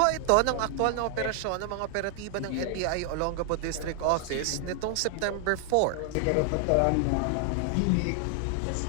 Nakuha ito ng aktual na operasyon ng mga operatiba ng NBI Olongapo District Office nitong September 4. May karapatan na himik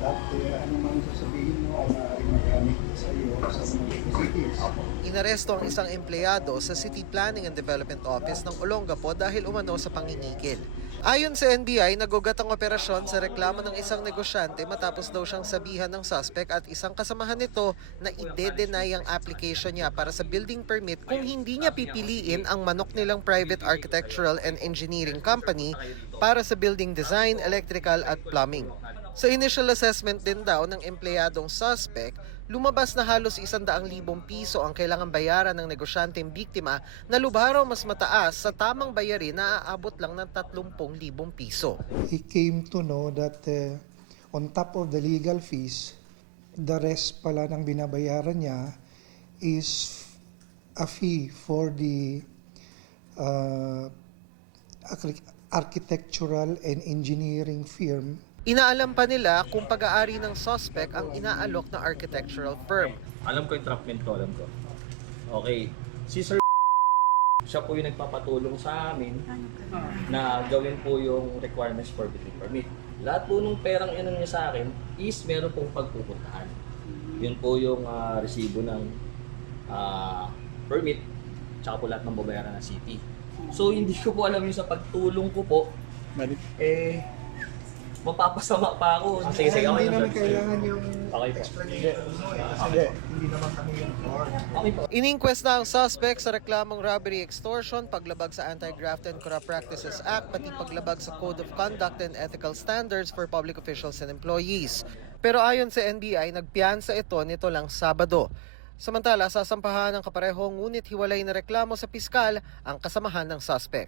at ano man sasabihin mo ay magamit sa iyo sa mga requisites. Inaresto ang isang empleyado sa City Planning and Development Office ng Olongapo dahil umano sa pangingigil. Ayon sa NBI, nagugat ang operasyon sa reklamo ng isang negosyante matapos daw siyang sabihan ng suspect at isang kasamahan nito na ide-deny ang application niya para sa building permit kung hindi niya pipiliin ang manok nilang private architectural and engineering company para sa building design, electrical at plumbing. Sa initial assessment din daw ng empleyadong suspect, lumabas na halos 100,000 piso ang kailangan bayaran ng negosyanteng biktima na lubha raw mas mataas sa tamang bayarin na aabot lang ng 30,000 piso. He came to know that on top of the legal fees, the rest pala ng binabayaran niya is a fee for the architectural and engineering firm. Inaalam pa nila kung pag-aari ng suspect ang inaalok na architectural firm. Alam ko yung entrapment ko, alam ko. Okay, si Sir siya po yung nagpapatulong sa amin na gawin po yung requirements for building permit. Lahat po nung perang inan niya sa akin is meron pong pagpupuntahan. Yun po yung resibo ng permit tsaka po lahat ng babayaran ng city. So hindi ko po alam yung sa pagtulong ko po, mapapasama pa ako. Sige, okay Hindi lang, naman sir. kailangan yung Okay po. explanation mo. Hindi naman kami yung court. Okay po. Ininquest na ang suspect sa reklamong robbery, extortion, paglabag sa Anti-Graft and Corrupt Practices Act, pati paglabag sa Code of Conduct and Ethical Standards for Public Officials and Employees. Pero ayon sa NBI, nagpiyansa ito nito lang Sabado. Samantala, sasampahan ng kapareho ngunit hiwalay na reklamo sa piskal ang kasamahan ng suspect.